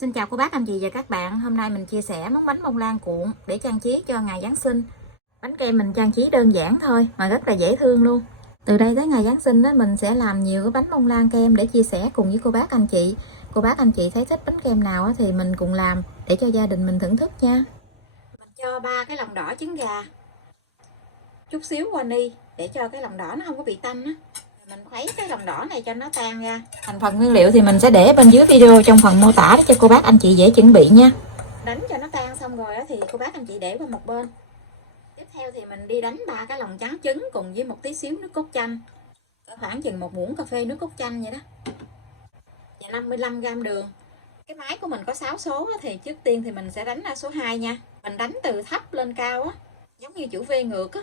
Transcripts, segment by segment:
Xin chào cô bác, anh chị và các bạn. Hôm nay mình chia sẻ món bánh bông lan cuộn để trang trí cho ngày Giáng sinh. Bánh kem mình trang trí đơn giản thôi mà rất là dễ thương luôn. Từ đây tới ngày Giáng sinh đó, mình sẽ làm nhiều cái bánh bông lan kem để chia sẻ cùng với cô bác anh chị. Cô bác anh chị thấy thích bánh kem nào thì mình cùng làm để cho gia đình mình thưởng thức nha. Mình cho 3 cái lòng đỏ trứng gà, chút xíu vani để cho cái lòng đỏ nó không có bị tanh á. Mình khuấy cái lòng đỏ này cho nó tan ra. Thành phần nguyên liệu thì mình sẽ để bên dưới video trong phần mô tả để cho cô bác anh chị dễ chuẩn bị nha. Đánh cho nó tan xong rồi thì cô bác anh chị để qua một bên. Tiếp theo thì mình đi đánh 3 cái lòng trắng trứng cùng với một tí xíu nước cốt chanh, khoảng chừng 1 muỗng cà phê nước cốt chanh vậy đó, và 55g đường. Cái máy của mình có 6 số thì trước tiên thì mình sẽ đánh ra số 2 nha. Mình đánh từ thấp lên cao á, giống như chữ V ngược á.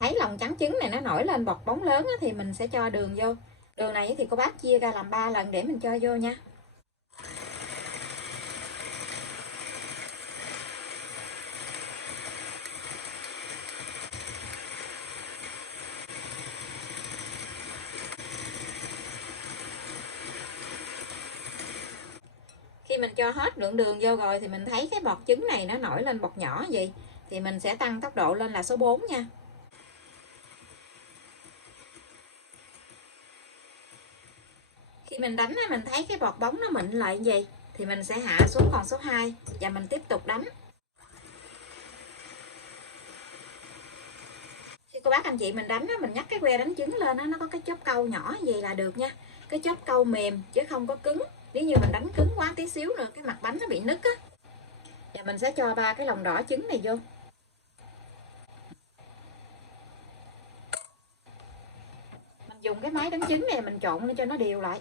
Thấy lòng trắng trứng này nó nổi lên bọt bóng lớn á, thì mình sẽ cho đường vô. Đường này thì cô bác chia ra làm 3 lần để mình cho vô nha. Khi mình cho hết lượng đường vô rồi thì mình thấy cái bọt trứng này nó nổi lên bọt nhỏ vậy thì mình sẽ tăng tốc độ lên là số 4 nha. Khi mình đánh mình thấy cái bọt bóng nó mịn lại như vậy thì mình sẽ hạ xuống còn số 2 và mình tiếp tục đánh. Khi cô bác anh chị mình đánh mình nhắc cái que đánh trứng lên nó có cái chóp câu nhỏ vậy là được nha. Cái chóp câu mềm chứ không có cứng. Nếu như mình đánh cứng quá tí xíu nữa cái mặt bánh nó bị nứt á. Và mình sẽ cho 3 cái lòng đỏ trứng này vô. Mình dùng cái máy đánh trứng này mình trộn lên cho nó đều lại.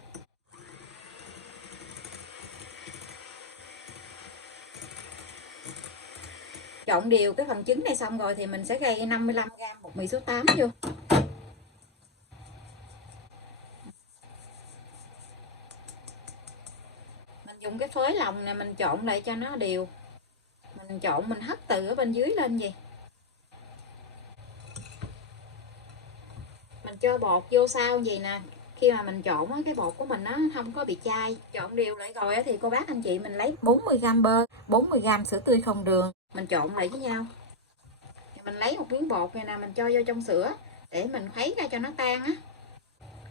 Trộn đều cái phần trứng này xong rồi thì mình sẽ gây 55g bột mì số 8 vô. Mình dùng cái phới lòng này mình trộn lại cho nó đều. Mình trộn mình hất từ ở bên dưới lên vậy. Mình cho bột vô sau gì nè. Khi mà mình trộn cái bột của mình nó không có bị chai. Trộn đều lại rồi thì cô bác anh chị mình lấy 40g bơ, 40g sữa tươi không đường. Mình trộn lại với nhau. Mình lấy một miếng bột này nè mình cho vô trong sữa để mình khuấy ra cho nó tan á.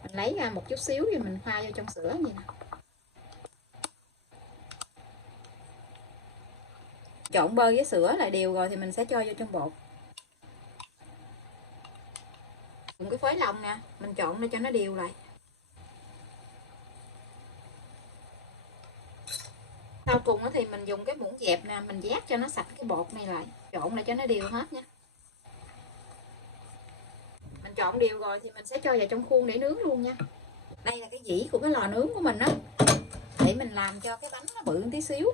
Mình lấy ra một chút xíu rồi mình pha vô trong sữa vậy nè. Trộn bơ với sữa lại đều rồi thì mình sẽ cho vô trong bột. Dùng cái phới lòng nè mình trộn để cho nó đều lại. Sau cùng thì mình dùng cái muỗng dẹp nè mình dát cho nó sạch cái bột này lại, trộn lại cho nó đều hết nha. Mình trộn đều rồi thì mình sẽ cho vào trong khuôn để nướng luôn nha. Đây là cái dĩ của cái lò nướng của mình á, để mình làm cho cái bánh nó bự một tí xíu.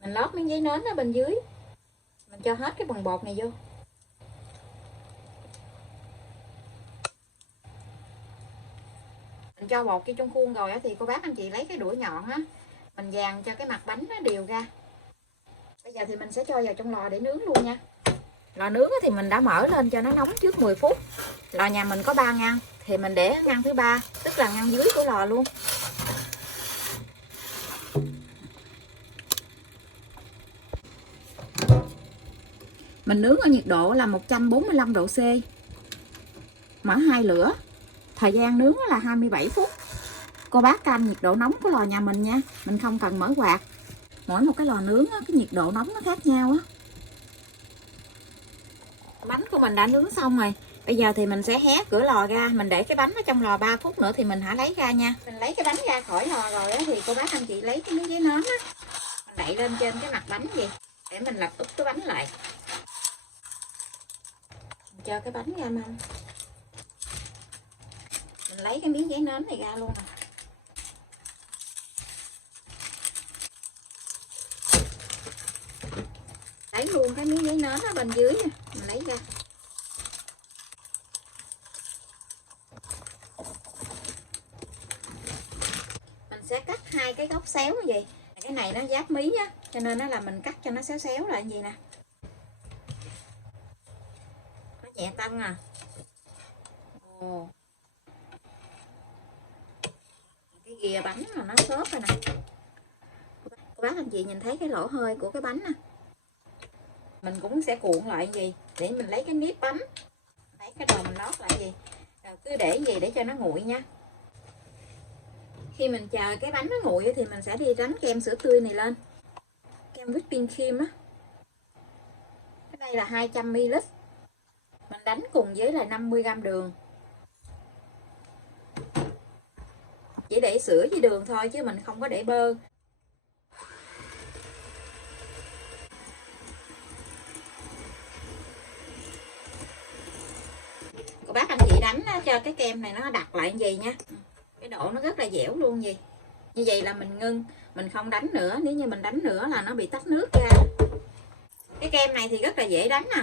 Mình lót miếng giấy nến ở bên dưới, mình cho hết cái phần bột này vô. Mình cho bột vô trong khuôn rồi thì cô bác anh chị lấy cái đũa nhọn á, mình dàn cho cái mặt bánh nó đều ra. Bây giờ thì mình sẽ cho vào trong lò để nướng luôn nha. Lò nướng thì mình đã mở lên cho nó nóng trước 10 phút. Lò nhà mình có 3 ngăn thì mình để ngăn thứ 3, tức là ngăn dưới của lò luôn. Mình nướng ở nhiệt độ là 145 độ C. Mở 2 lửa. Thời gian nướng là 27 phút. Cô bác canh nhiệt độ nóng của lò nhà mình nha. Mình không cần mở quạt. Mỗi một cái lò nướng cái nhiệt độ nóng nó khác nhau á. Bánh của mình đã nướng xong rồi. Bây giờ thì mình sẽ hé cửa lò ra. Mình để cái bánh ở trong lò 3 phút nữa thì mình hãy lấy ra nha. Mình lấy cái bánh ra khỏi lò rồi thì cô bác anh chị lấy cái miếng giấy nến á, mình đậy lên trên cái mặt bánh gì để mình lật úp cái bánh lại. Mình cho cái bánh ra mâm. Mình lấy cái miếng giấy nến này ra luôn nè. Lấy luôn cái miếng giấy nến ở bên dưới nè, mình lấy ra. Mình sẽ cắt 2 cái góc xéo như vậy. Cái này nó giáp mí á, cho nên nó là mình cắt cho nó xéo xéo lại như vậy nè. Nó nhẹ tân à. Ồ. Cái Kìa bánh là nó xốp rồi nè. Cô bác anh chị nhìn thấy cái lỗ hơi của cái bánh nè. Mình cũng sẽ cuộn lại gì để mình lấy cái nếp bánh, lấy cái đầu mình lót lại gì, rồi cứ để gì để cho nó nguội nha. Khi mình chờ cái bánh nó nguội thì mình sẽ đi đánh kem sữa tươi này lên, kem whipping cream á. Cái đây là 200ml, mình đánh cùng với là 50g đường. Chỉ để sữa với đường thôi chứ mình không có để bơ. Cô bác anh chị đánh cho cái kem này nó đặc lại gì nha. Cái độ nó rất là dẻo luôn gì. Như vậy là mình ngưng, mình không đánh nữa. Nếu như mình đánh nữa là nó bị tách nước ra. Cái kem này thì rất là dễ đánh nè.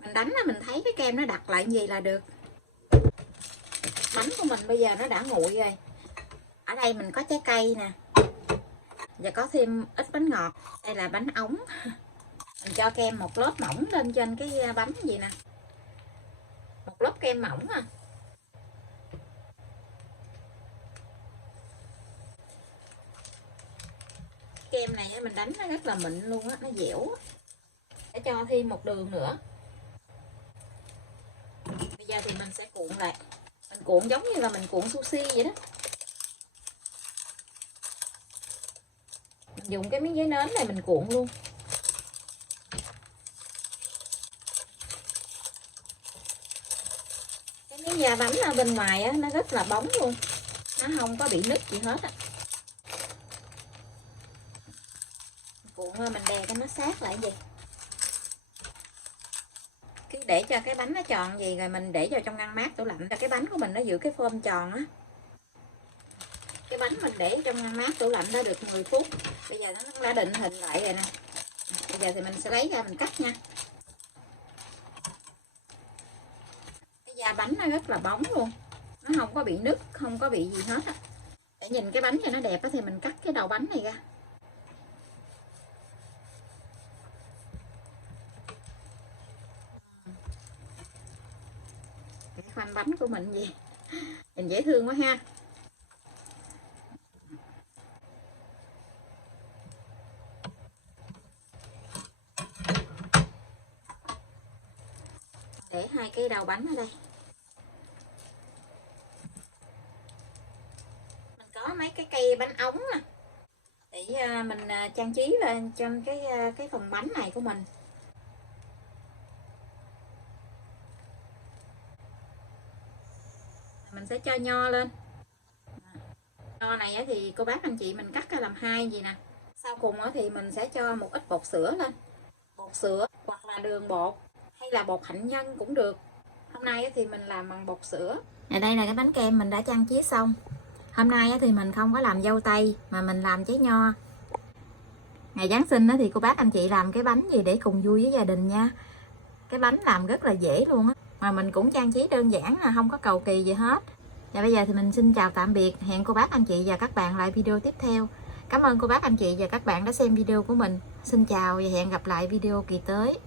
Mình đánh là mình thấy cái kem nó đặc lại gì là được. Bánh của mình bây giờ nó đã nguội rồi. Ở đây mình có trái cây nè, và có thêm ít bánh ngọt. Đây là bánh ống. Mình cho kem một lớp mỏng lên trên cái bánh gì nè, một lớp kem mỏng à. Kem này mình đánh nó rất là mịn luôn á, nó dẻo. Để cho thêm một đường nữa. Bây giờ thì mình sẽ cuộn lại. Mình cuộn giống như là mình cuộn sushi vậy đó. Mình dùng cái miếng giấy nến này mình cuộn luôn. Cái miếng da bánh ở bên ngoài á, nó rất là bóng luôn, nó không có bị nứt gì hết á. Cuộn mình đè cho nó sát lại vậy. Cứ để cho cái bánh nó tròn gì rồi mình để vào trong ngăn mát tủ lạnh cho cái bánh của mình nó giữ cái form tròn á. Cái bánh mình để trong ngăn mát tủ lạnh đã được 10 phút. Bây giờ nó đã định hình lại rồi nè. Bây giờ thì mình sẽ lấy ra mình cắt nha. Cái da bánh nó rất là bóng luôn, nó không có bị nứt, không có bị gì hết á. Để nhìn cái bánh cho nó đẹp thì mình cắt cái đầu bánh này ra. Cái khoanh bánh của mình gì nhìn dễ thương quá ha. Để hai cái đầu bánh ở đây. Mình có mấy cái cây bánh ống nè, để mình trang trí lên trên cái phần bánh này của mình. Mình sẽ cho nho lên. Nho này thì cô bác anh chị mình cắt ra làm hai gì nè. Sau cùng thì mình sẽ cho một ít bột sữa lên. Bột sữa hoặc là đường bột hay là bột hạnh nhân cũng được. Hôm nay thì mình làm bằng bột sữa. Đây là cái bánh kem mình đã trang trí xong. Hôm nay thì mình không có làm dâu tây mà mình làm trái nho. Ngày Giáng sinh thì cô bác anh chị làm cái bánh gì để cùng vui với gia đình nha. Cái bánh làm rất là dễ luôn á, mà mình cũng trang trí đơn giản, là không có cầu kỳ gì hết. Và bây giờ thì mình xin chào tạm biệt, hẹn cô bác anh chị và các bạn lại video tiếp theo. Cảm ơn cô bác anh chị và các bạn đã xem video của mình. Xin chào và hẹn gặp lại video kỳ tới.